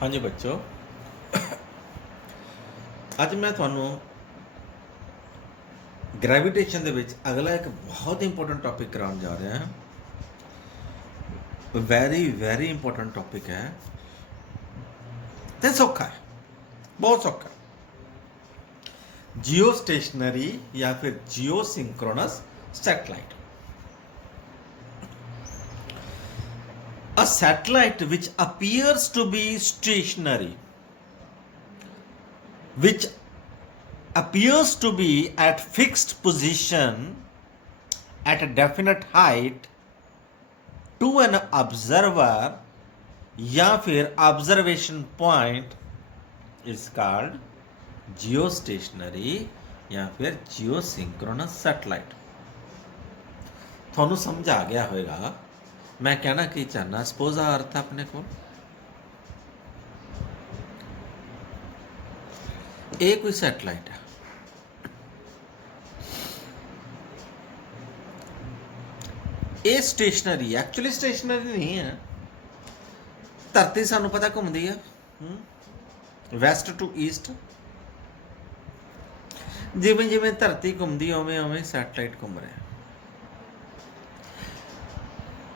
हाँ जी बच्चों, ਅੱਜ ਮੈਂ ਤੁਹਾਨੂੰ ਗ੍ਰੈਵਿਟੇਸ਼ਨ ਦੇ ਵਿੱਚ ਅਗਲਾ ਇੱਕ ਬਹੁਤ ਇੰਪੋਰਟੈਂਟ ਟੌਪਿਕ ਕਰਾਉਣ ਜਾ ਰਿਹਾ ਹਾਂ। ਵੈਰੀ ਇੰਪੋਰਟੈਂਟ ਟੌਪਿਕ ਹੈ ਤੇ ਸੌਖਾ ਹੈ, ਬਹੁਤ ਸੌਖਾ। ਜਿਓ ਸਟੇਸ਼ਨਰੀ ਜਾਂ ਫਿਰ ਜਿਓ ਸਿੰਕਰੋਨਸ satellite. A satellite which appears to be stationary, which appears to be at fixed position at a definite height to an observer या फिर observation point is called geostationary या फिर geosynchronous satellite। ਤੁਹਾਨੂੰ ਸਮਝ ਆ ਗਿਆ ਹੋਵੇਗਾ मैं कहना की चाहना। सपोज आ अर्थ अपने को ये कोई सैटेलाइट है, ये स्टेशनरी एक्चुअली स्टेशनरी नहीं है। धरती सानू पता घूमती है वैसट टू ईस्ट, जिमें जिमें धरती घूमती उवें उवें सैटेलाइट घूम रहा है।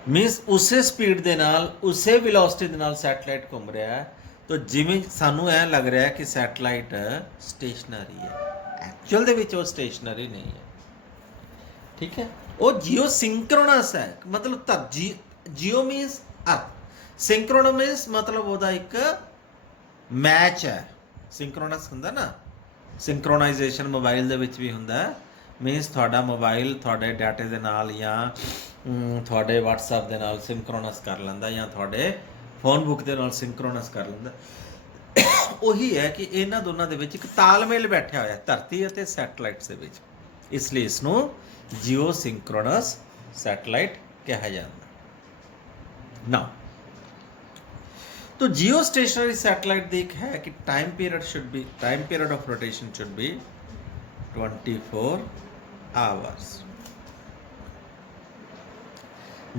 मीनस उसे स्पीड के नाल उसे वेलोसिटी के नाल सैटेलाइट घूम रहा है, तो जिमें सानू ऐ लग रहा है कि सैटेलाइट स्टेशनरी है, एक्चुअल दे विच वो स्टेशनरी नहीं है। ठीक है, वो जियो सिंक्रोनस है, मतलब जियो मीनस अर्थ, सिंक्रोनस मीनस मतलब वो एक मैच है। सिंक्रोनस हुंदा ना, सिंक्रोनाइजेशन मोबाइल दे विच भी हुंदा है। मीनस थोड़ा मोबाइल थोड़े डाटे के नाल या थोड़े WhatsApp के नाल सिंक्रोनस कर लेंदा या थोड़े फोन बुक के नाल सिंक्रोनस कर लेंदा। ਉਹੀ है कि इन्हां दोनों ਦੇ ਵਿੱਚ ਇੱਕ ਤਾਲਮੇਲ ਬੈਠਿਆ ਹੋਇਆ ਧਰਤੀ ਅਤੇ ਸੈਟਲਾਈਟਸ ਦੇ ਵਿੱਚ, ਇਸ ਲਈ ਇਸ ਨੂੰ ਜਿਓ ਸਿੰਕਰੋਨਸ ਸੈਟਲਾਈਟ ਕਿਹਾ ਜਾਂਦਾ। ਨਾ तो जियो स्टेशनरी सैटेलाइट देख है कि time period of rotation should B 24 hours.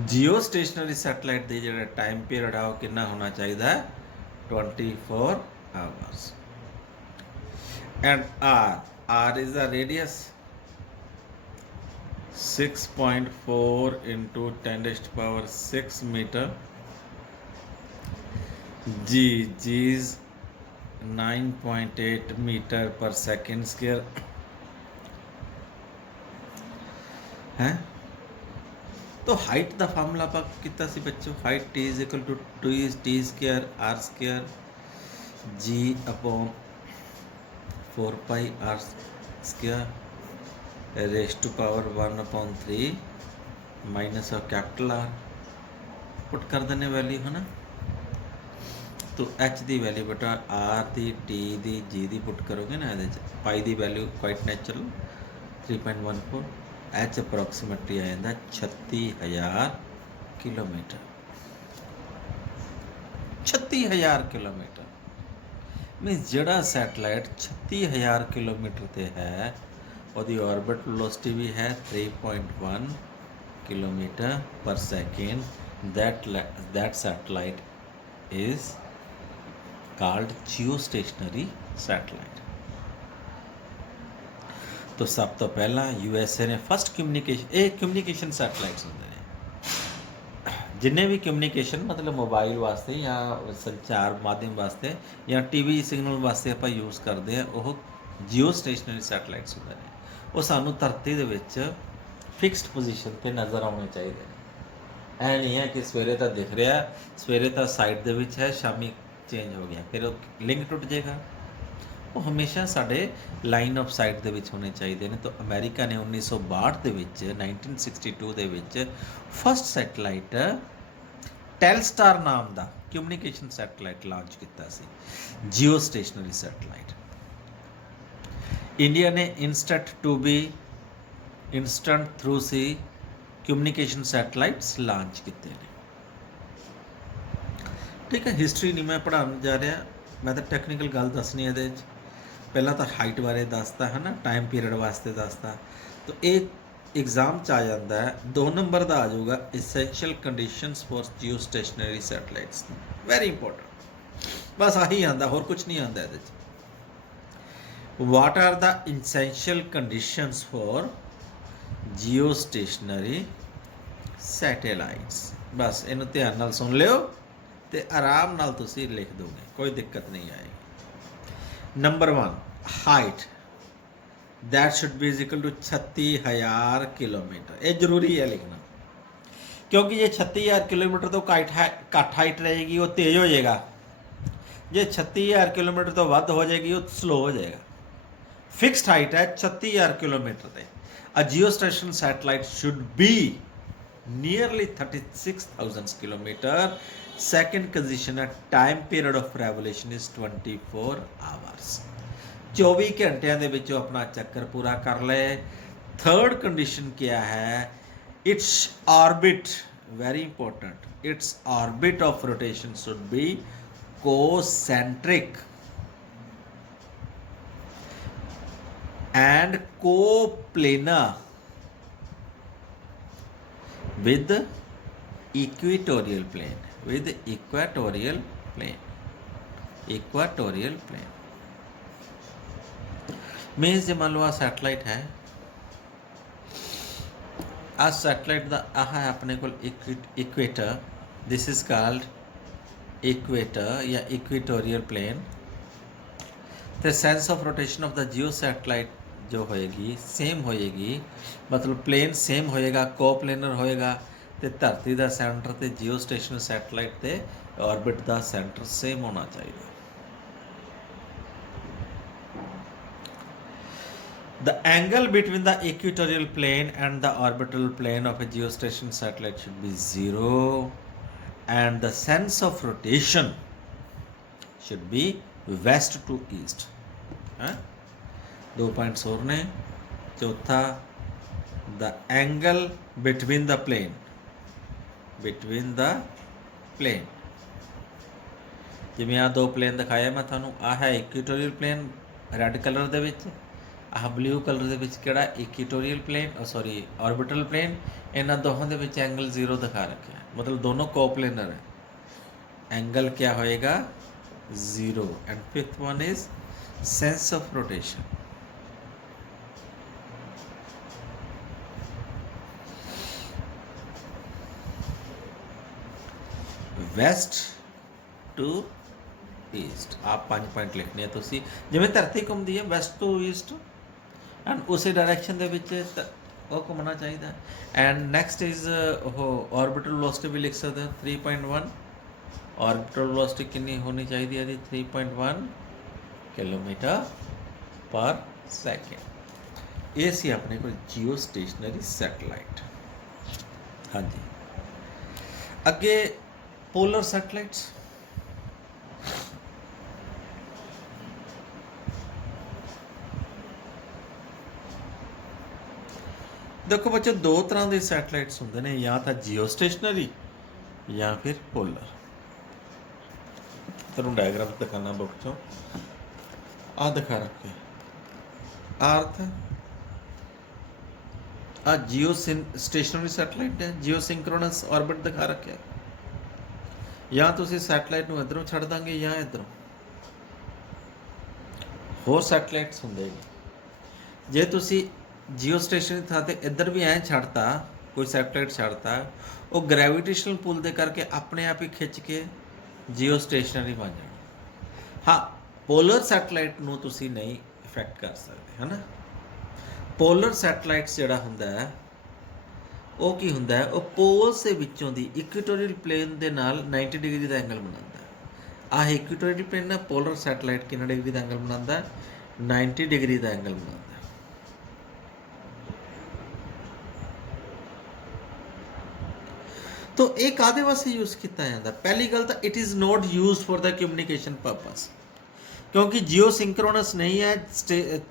Jio stationery satellite के जो टाइम पीरियड है वो कितना होना चाहिए, 24 hours. And R is the radius 6.4 into 10⁻6 metre. G is 9.8 metre पर सेकेंड स्क्वायर है। तो हाइट का फार्मूला आप कितना सी बच्चों, height T is equal to 2 square R square G upon 4 R square raise to power 1/3 minus of capital R. Put कर देने वैल्यू है ना, तो एच की वैल्यू बेटा आर की टी की जी की पुट करोगे ना, ये पाई की वैल्यू क्वाइट नैचुरल 3.14। एच अप्रोक्सीमेटली आ जाता 36,000 किलोमीटर। 36,000 किलोमीटर मीनस जोड़ा सैटेलाइट 36,000 किलोमीटर से है, वो ऑर्बिट वेलोसिटी भी है 3.1 किलोमीटर पर second. That satellite is called geostationary satellite। तो सब तो पहला USA ने फस्ट कम्युनिकेशन सैटेलाइट्स होंगे ने, जिन्हें भी कम्युनिकेशन मतलब मोबाइल वास्ते या संचार माध्यम वास्ते या टीवी सिग्नल वास्ते आप यूज़ करते हैं, वो जियो स्टेशनरी सैटेलाइट्स होंगे ने। वो सानू धरती दे विच फिक्सड पोजीशन पे नज़र आने चाहिए। ऐ नहीं है कि सवेरे तो दिख रहा, सवेरे तो साइड दे विच है, शामी चेंज हो गया, फिर लिंक टुट जाएगा। वो हमेशा साढ़े लाइन ऑफ साइट दे विच होने चाहिए ने। तो अमेरिका ने 1962 दे विच 1962 दे विच फस्ट सैटेलाइट टेलस्टार नाम का कम्युनिकेशन सैटेलाइट लॉन्च किया सी, जियो स्टेशनरी सैटेलाइट। इंडिया ने instant through C communication satellites launch किए हैं। ठीक है, हिस्टरी नहीं मैं पढ़ाने जा रहा, मैं तो टैक्नीकल गल दसनी है। पहला तो हाइट बारे दसता है ना, टाइम पीरियड वास्ते दसता। तो एक एग्जाम च आ जाता है, 2 नंबर का आ जाऊगा, essential conditions for geostationary satellites. Very important. बस आही आंदा, होर कुछ नहीं आंदा इहदे च। What are the essential conditions for geostationary satellites? बस इन्हू ध्यान नाल सुन लियो ते आराम नाल तुसी लिख दोगे, कोई दिक्कत नहीं आएगी। Number 1, height that should be equal to 36,000 kilometre. ये जरूरी है लिखना, क्योंकि जे 36,000 किलोमीटर तो घट हाइट रहेगी वो तेज हो जाएगा, जे 36,000 किलोमीटर तो वध हो जाएगी वो स्लो हो जाएगा। फिक्स्ड हाइट है 36,000 किलोमीटर पे। A geostation satellite should be nearly 36,000 kilometre. Second condition है time period of revolution is 24 hours. 24 घंटिया के विच अपना चक्कर पूरा कर ले। थर्ड कंडीशन क्या है? Its orbit, very important, its orbit of rotation should B concentric and coplanar with equatorial plane, with equatorial plane, equatorial plane means जे मान लो आ सैटेलाइट है, आ सैटेलाइट दा आ है अपने को equator, this is called equator या equatorial plane. तो sense of rotation of the Jio satellite जो होएगी सेम होएगी, मतलब प्लेन सेम होएगा, कोप्लेनर होएगा, तो धरती का सेंटर तो जियो स्टेशन सैटेलाइट के ऑर्बिट का सेंटर सेम होना चाहिए। The angle between the equatorial plane and the orbital plane of a geo station satellite should be 0 and the sense of rotation should be west to east. 2 points और ने। चौथा, the angle between the plane, between the plane, जिवें आ 2 plane दिखाया मैं थानू, आ है इक्वेटोरियल प्लेन रैड कलर दे विच, आ ब्लू कलर दे विच किहड़ा equatorial plane, sorry orbital plane. इन्हां दोहां दे विच एंगल 0 दिखा रखा है, मतलब दोनों कोप्लेनर है। एंगल क्या होएगा? 0। And fifth one is sense of rotation. West to east. आप 5 पॉइंट लिखने हैं तुसी, जिवें धरती घूमती है वैसट टू ईस्ट एंड उस डायरैक्शन दे विच वो घूमना चाहिए। And next is orbital velocity भी लिख सकते हैं 3.1। ऑर्बिटल वेलोसिटी कितनी होनी चाहिए है? 3.1 किलोमीटर पर सैकेंड। ये सी अपने को जियो स्टेशनरी सैटेलाइट। हाँ जी, अगे पोलर सैटेलाइट्स। देखो बच्चों, 2 तरह के सैटेलाइट्स होंगे ने, या तो जियो स्टेशनरी या फिर पोलर। तेन डायग्राम दिखाना बुक चो, आ दिखा रखे अर्थ, आ जियो स्टेशनरी सैटेलाइट है, जियो सिंक्रोनस ऑर्बिट दिखा रखे। या तो सैटेलाइट नूं इधरों छड़ देंगे या इधरों। होर सैटेलाइट्स होंगे जे तुसी जियो स्टेशन था तो इधर भी ऐ छड़ता, कोई सैटेलाइट छड़ता, वो ग्रैविटेशनल पुल दे करके अपने आप ही खिंच के जियो स्टेशनरी बन जाना। हाँ, पोलर सैटेलाइट नूं तुसी नहीं इफेक्ट कर सकते, है ना। पोलर सैटेलाइट्स जिहड़ा हुंदा है वो की हुंदा है, वो पोल्स दे विचों दी इक्वेटोरियल प्लेन दे नाल 90 डिग्री का एंगल बनाता है। आ इक्वेटोरियल प्लेन ना पोलर सैटेलाइट कितना डिग्री का एंगल बनाता है? 90 डिग्री का एंगल बनाता है। तो ये कादे वास्ते यूज किया जाता? पहली गल तो it is not use for the communication purpose, क्योंकि जियो सिंक्रोनस नहीं है,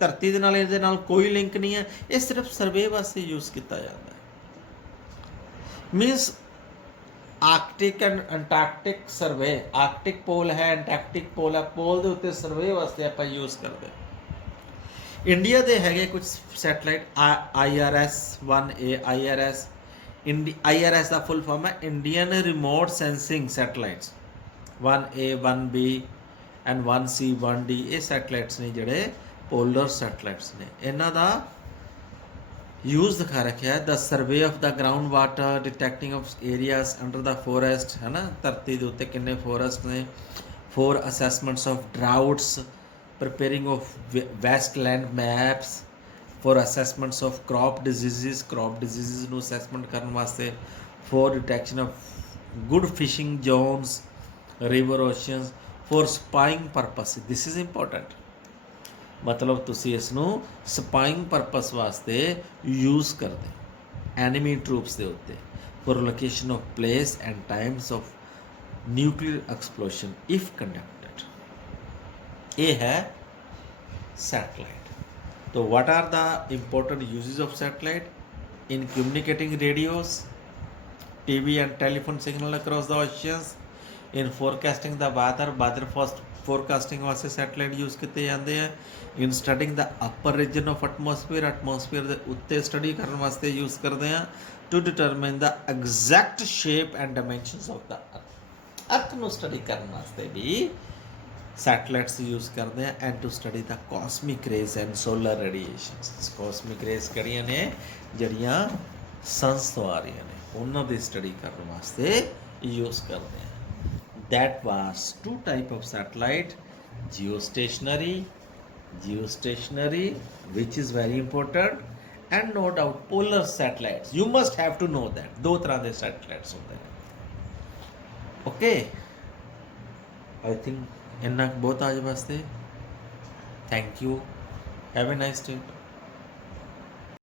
धरती दे नाल इहदे नाल कोई लिंक नहीं है, ये सिर्फ सर्वे वास्ते यूज किया जाता है। Means Arctic and Antarctic survey, Arctic pole है, अंटार्कटिक पोल है, पोल के उत्ते सर्वे वास्ते आप यूज करते हैं। इंडिया के है कुछ सैटेलाइट IRS-1A, IRS का फुल फॉर्म है Indian remote sensing satellites. 1A 1B and 1C 1D ਇਹ ਸੈਟਲਾਈਟਸ ਨੇ ਜਿਹੜੇ ਪੋਲਰ ਸੈਟਲਾਈਟਸ ਨੇ। ਇਹਨਾਂ ਦਾ ਯੂਜ਼ ਦਿਖਾ ਰੱਖਿਆ the survey of the ground water, detecting of areas under the forest, ਹੈ ਨਾ, ਧਰਤੀ ਦੇ ਉੱਤੇ ਕਿੰਨੇ ਫੋਰੈਸਟ ਨੇ, for assessments of droughts, preparing of wasteland maps, for assessments of crop diseases ਨੂੰ assessment ਕਰਨ ਵਾਸਤੇ, for detection of good fishing zones, river oceans, for spying purpose, this is important, ਮਤਲਬ ਤੁਸੀਂ ਇਸ ਨੂੰ ਸਪਾਈਂਗ ਪਰਪਸ ਵਾਸਤੇ use ਕਰਦੇ enemy troops ਦੇ ਉੱਤੇ, for location of place and times of nuclear explosion if conducted। ਇਹ ਹੈ ਸੈਟਲਾਈਟ। तो what are the important uses of satellite? In communicating radios, TV and telephone signal across the oceans, in forecasting the weather forecasting ਵਾਸਤੇ satellite use ਕੀਤੇ ਜਾਂਦੇ ਆ, in studying the upper region of atmosphere ਦੇ ਉੱਤੇ study ਕਰਨ ਵਾਸਤੇ use ਕਰਦੇ ਆ, to determine the exact shape and dimensions of the earth ਨੂੰ ਸਟੱਡੀ ਕਰਨ ਵਾਸਤੇ ਵੀ ਸੈਟਲਾਈਟਸ ਯੂਜ਼ ਕਰਦੇ ਆ, and to study the cosmic rays and solar radiations. Cosmic rays ਕਿਹੜੀਆਂ ਨੇ, ਜਿਹੜੀਆਂ ਸਨਸ ਤੋਂ ਆ ਰਹੀਆਂ ਨੇ, ਉਹਨਾਂ ਦੀ ਸਟੱਡੀ ਕਰਨ ਵਾਸਤੇ ਯੂਜ਼ ਕਰਦੇ ਆ। That was 2 type of satellite, geostationary which is very important, and no doubt polar satellites, you must have to know that. 2 ਤਰ੍ਹਾਂ ਦੇ ਸੈਟਲਾਈਟਸ ਹੁੰਦੇ ਨੇ। ਓਕੇ, ਆਈ ਥਿੰਕ ਇੰਨਾ ਬਹੁਤ ਅੱਜ ਵਾਸਤੇ। Thank you, have a nice day.